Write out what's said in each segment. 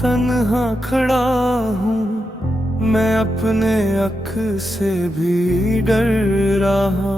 तन्हा खड़ा हूँ, मैं अपने अख से भी डर रहा।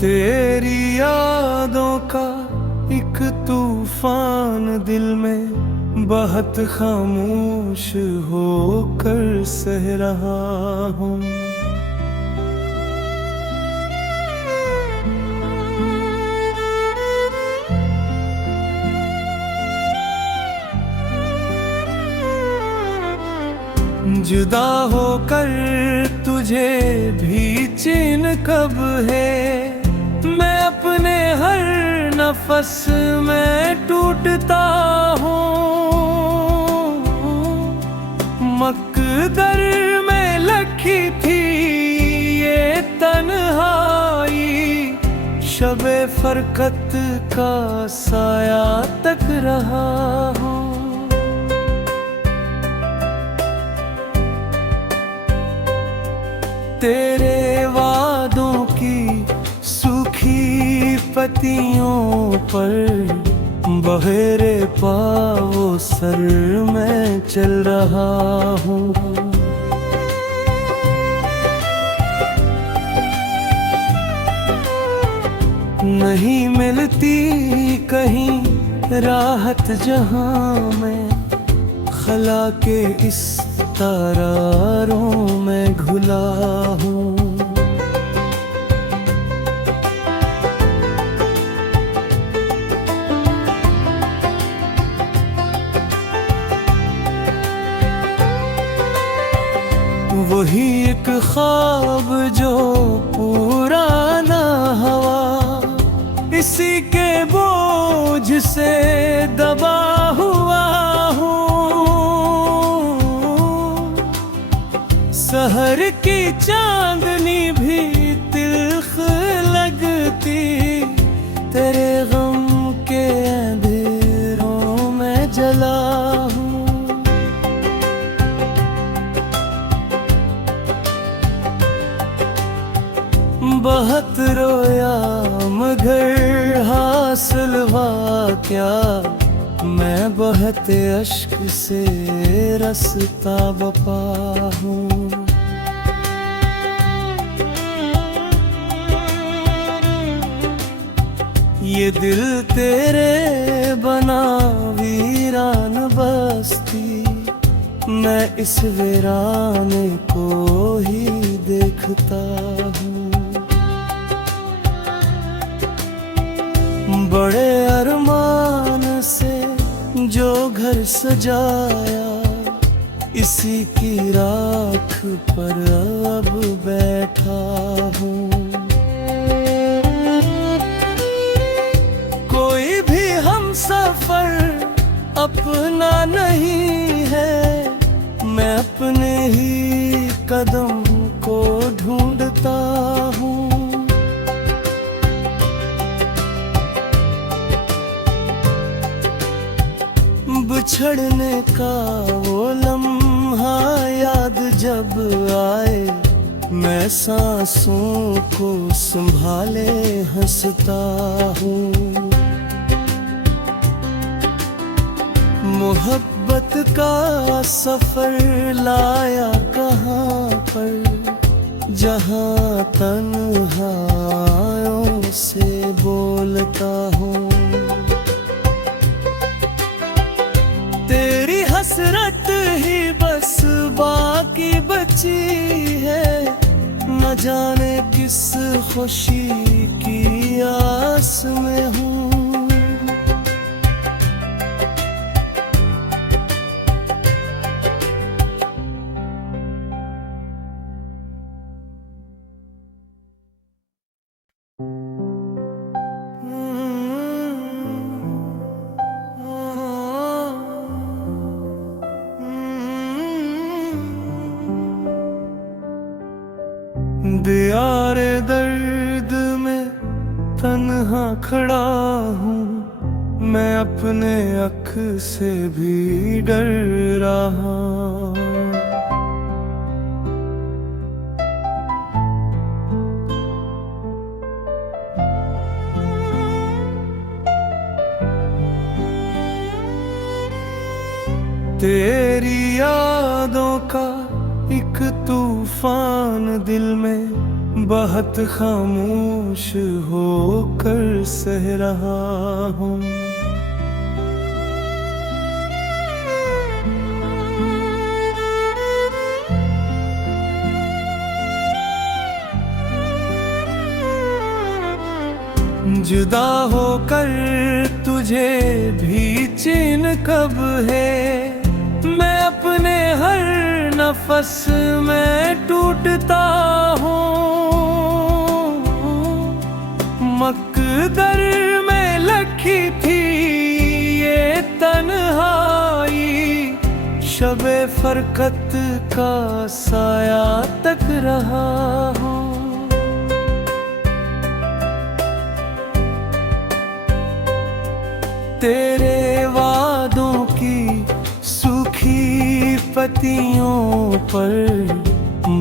तेरी यादों का एक तूफान दिल में बहुत खामोश होकर सह रहा हूँ। जुदा होकर तुझे भी चैन कब है, मैं अपने हर नफस में टूटता हूँ। मकदर में लखी थी ये तन्हाई, शबे फरकत का साया तक रहा हूँ। तेरे वादों की सूखी पत्तियों पर बहेरे पाँव सर में चल रहा हूँ। नहीं मिलती कहीं राहत जहाँ मैं खला के इस तारारों में घुला हूँ। वही एक ख्वाब जो पूरा ना हुआ, इसी के बोझ से दबा हुआ हूँ। सहर की चांदनी भी तिल्ख लगती, तेरे गम के अंधेरों में जला हूँ। बहुत रोया मगर हासिल हुआ क्या, मैं बहते अश्क से रसता बपा हूँ। ये दिल तेरे बना वीरान बस्ती, मैं इस वीराने को ही देखता हूँ। बड़े अरमान से जो घर सजाया, इसी की राख पर अब बैठा हूँ। कोई भी हम सफर अपना नहीं है, मैं अपने ही कदम को ढूंढता हूँ। बिछड़ने का वो लम्हा याद जब आए, मैं सांसों को संभाले हंसता हूँ। मोहब्बत का सफर लाया कहाँ पर, जहाँ तन्हाइयों से बोलता हूँ। तेरी हसरत ही बस बाकी बची है, न जाने किस खुशी की आस में हूँ। दियारे दर्द में तन्हा खड़ा हूँ, मैं अपने अख से भी डर रहा। तेरी यादों का एक तूफान दिल में बहुत खामोश होकर सह रहा हूँ। जुदा होकर तुझे भी चैन कब है, मैं अपने हर नफस में टूटता हूँ। मकदर में लखी थी ये तन्हाई, शबे फरकत का साया तक रहा हूँ। तेरे वादों की सूखी पत्तियों पर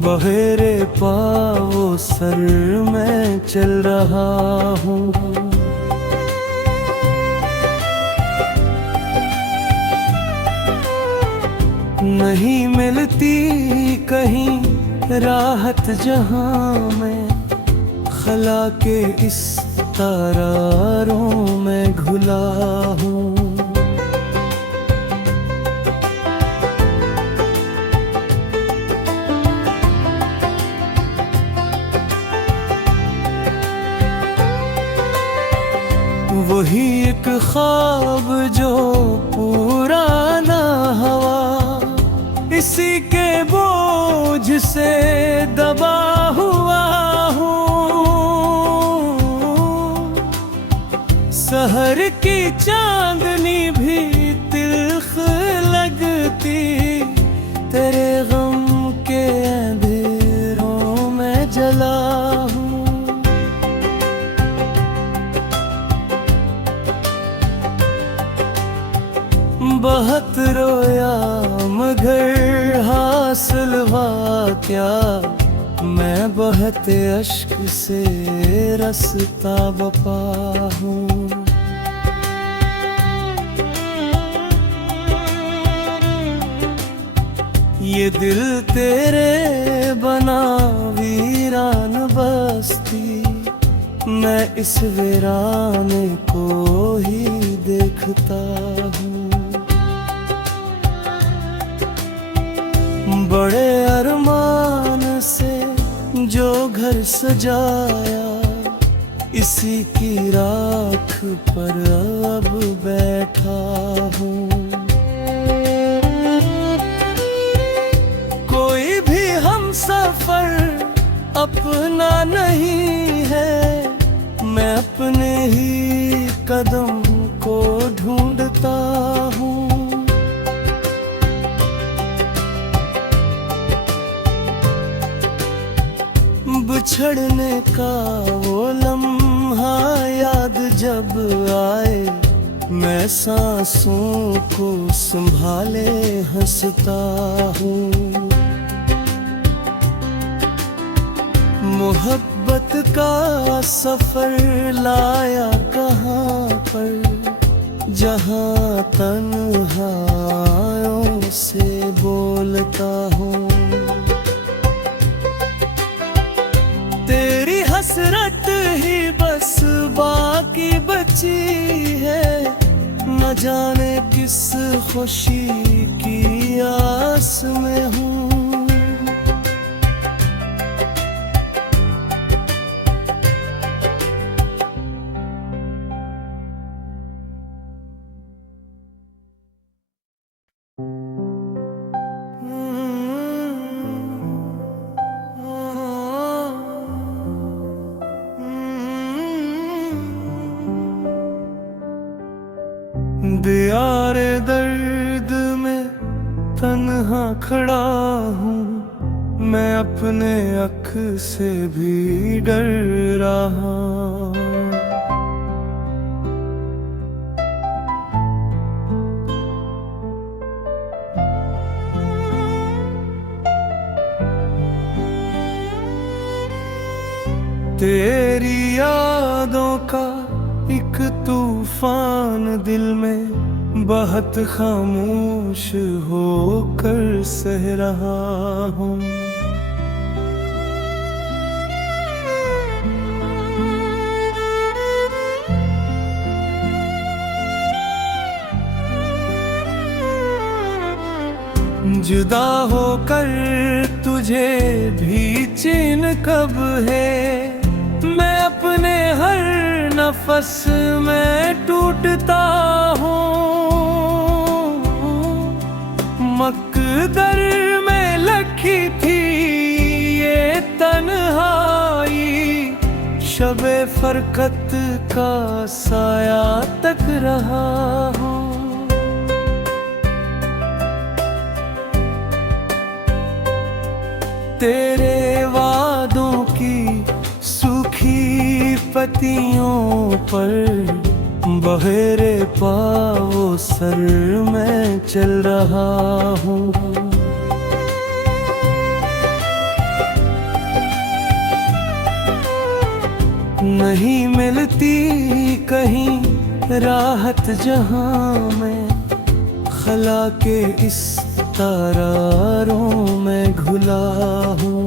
बहेरे पाँव सर में चल रहा हूँ। नहीं मिलती कहीं राहत जहाँ मैं खला के इस तारारों में घुला हूँ। वही एक ख्वाब जो पूरा ना हुआ, इसी के बोझ से दबा हुआ हूँ। सहर की चांदनी भी तिल्ख लगती, तेरे गम के अंधेरों में जला हूँ। बहुत रोया मगर हासिल हुआ क्या, मैं बहुत अश्क से रसता बपा हूँ। ये दिल तेरे बना वीरान बस्ती, मैं इस वीराने को ही देखता हूँ। बड़े अरमान से जो घर सजाया, इसी की राख पर अब बैठा हूँ। कोई भी हम सफर अपना नहीं है, मैं अपने ही कदम को ढूंढता हूँ। बिछड़ने का वो लम्हा याद जब आए, मैं सांसों को संभाले हंसता हूँ। मोहब्बत का सफर लाया कहाँ पर, जहाँ तन्हाइयों से बोलता हूँ। तेरी हसरत ही बस बाकी बची है, न जाने किस खुशी की आस में हूँ। दियारे दर्द में तन्हा खड़ा हूँ, मैं अपने अख से भी डर रहा। तेरी यादों का एक तूफान दिल में बहुत खामोश होकर सह रहा हूँ। जुदा होकर तुझे भी चिन्ह कब है, मैं अपने हर नफस में टूटता हूँ। मकदर में लखी थी ये तन्हाई, शबे फरकत का साया तक रहा हूँ। तेरे वादों की सूखी पत्तियों पर बहेरे पाँव सर में चल रहा हूँ। नहीं मिलती कहीं राहत जहाँ मैं खला के इस तारारों में घुला हूँ।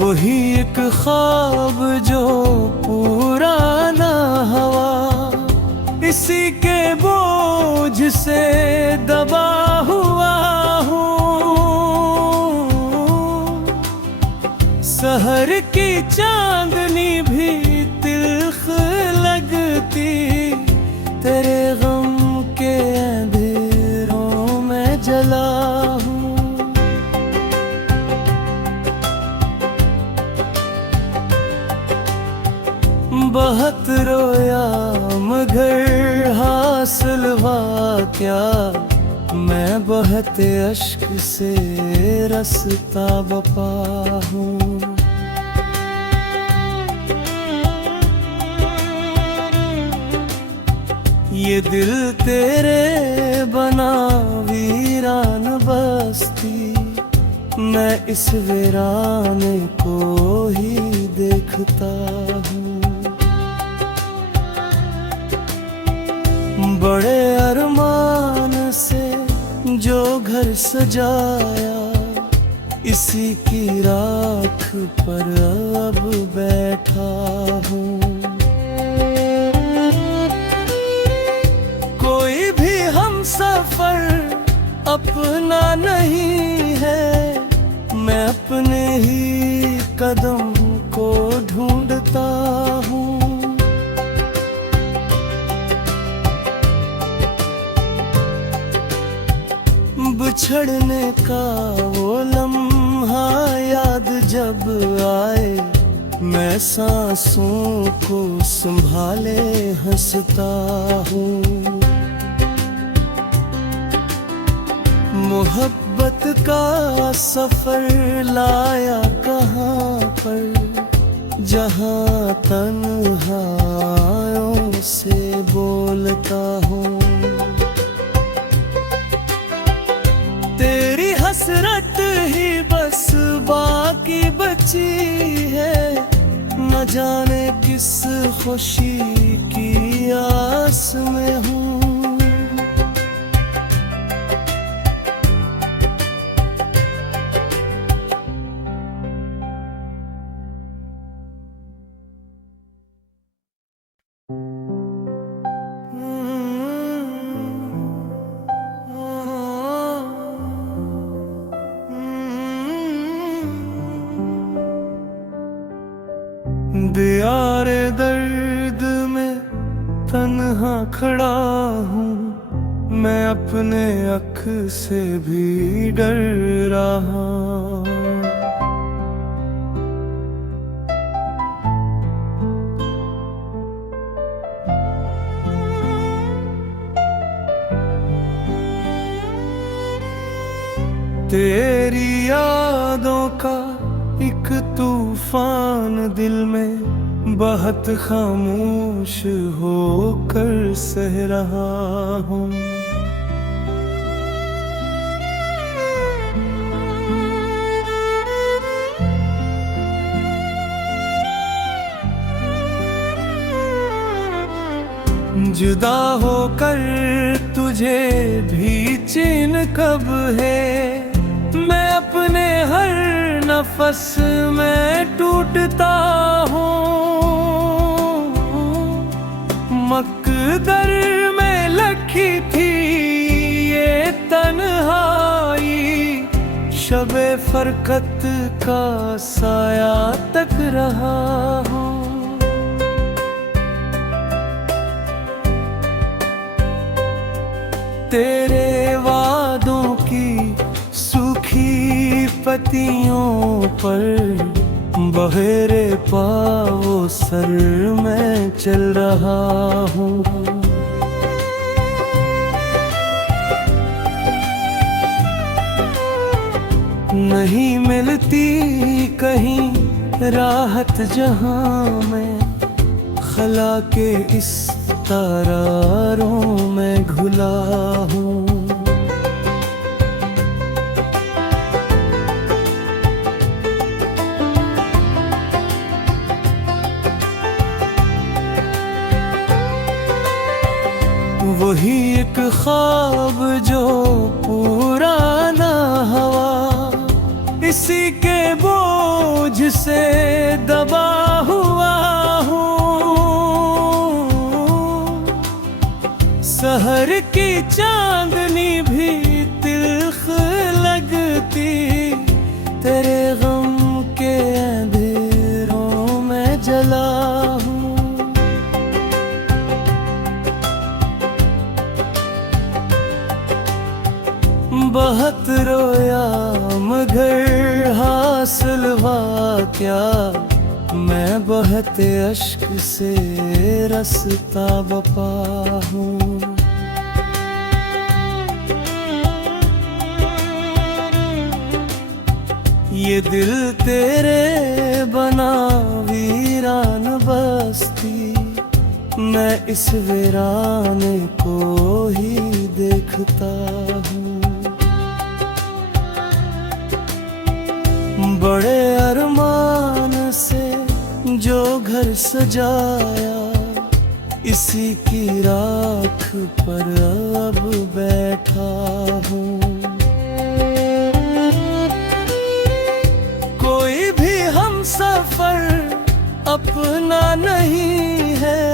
वही एक ख्वाब जो पूरा ना हुआ, इसी के बोझ से दबा हुआ हूँ। सहर की चांदनी भी तिल्ख लगती, तेरे गम के अंधेरों में जला हूँ। बहुत रोया मगर हासिल हुआ क्या, मैं बहुत अश्क से रसता बपा हूँ। ये दिल तेरे बना वीरान बस्ती, मैं इस वीराने को ही देखता हूँ। बड़े अरमान से जो घर सजाया, इसी की राख पर अब बैठा हूँ। कोई भी हम सफर अपना नहीं है, मैं अपने ही कदम को ढूंढता हूँ। बिछड़ने का वो लम्हा याद जब आए, मैं सांसों को संभाले हंसता हूँ। मोहब्बत का सफर लाया कहाँ पर, जहाँ तन्हाइयों से बोलता हूँ। तेरी हसरत ही बस बाकी बची है, न जाने किस खुशी की आस में हूँ। दियारे दर्द में तन्हा खड़ा हूँ, मैं अपने अख से भी डर रहा। तेरी यादों का एक तूफान दिल में बहुत खामोश होकर सह रहा हूँ। जुदा होकर तुझे भी चिन्ह कब है। मैं अपने हर नफस में टूटता हूँ। मकदर में लखी थी ये तन्हाई, शबे फरकत का साया तक रहा हूँ। तेरे वादों की सूखी पत्तियों पर बहेरे पाओ सर में चल रहा हूँ। नहीं मिलती कहीं राहत जहाँ मैं खला के इस तारारों में घुला हूँ। वही एक ख्वाब जो पूरा ना हुआ, इसी के बोझ से दबा हुआ हूँ। सहर की चांदनी भी तिल्ख लगती, तेरे गम के अंधेरों में जला हूँ। बहुत रोया मगर हासिल हुआ क्या, मैं बहुत अश्क से रसता बपा हूँ। ये दिल तेरे बना वीरान बस्ती, मैं इस वीराने को ही देखता हूँ। बड़े अरमान से जो घर सजाया, इसी की राख पर अब बैठा हूँ। कोई भी हम सफर अपना नहीं है,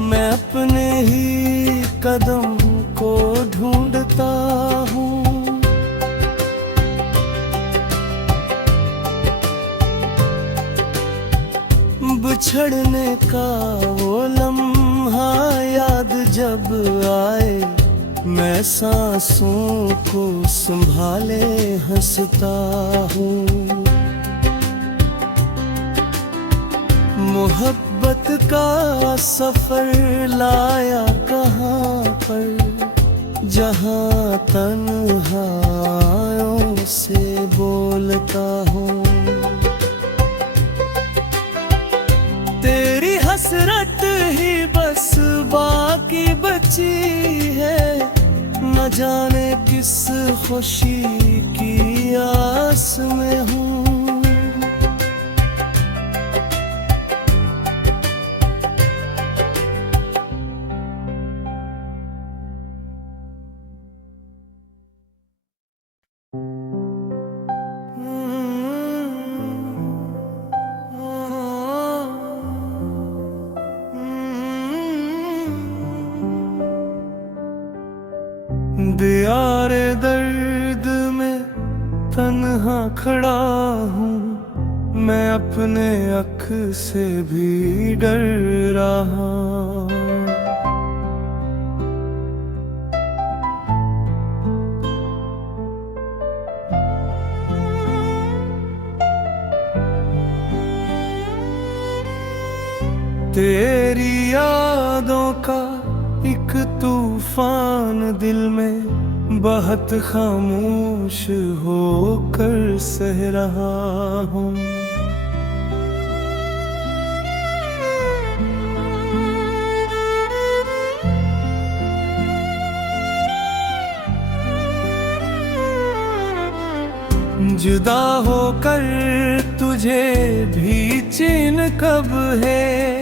मैं अपने ही कदम को ढूंढता हूँ। बिछड़ने का वो लम्हा याद जब आए, मैं सांसों को संभाले हंसता हूँ। मोहब्बत का सफर लाया कहाँ पर, जहाँ तन्हाइयों से बोलता हूँ। तेरी हसरत ही बस बाकी बची है, न जाने किस खुशी की आस में हूँ। दियारे दर्द में तन्हा खड़ा हूँ, मैं अपने अख से भी डर रहा। तेरी यादों का एक तूफान दिल में बहुत खामोश होकर सह रहा हूँ। जुदा होकर तुझे भी चिन्ह कब है।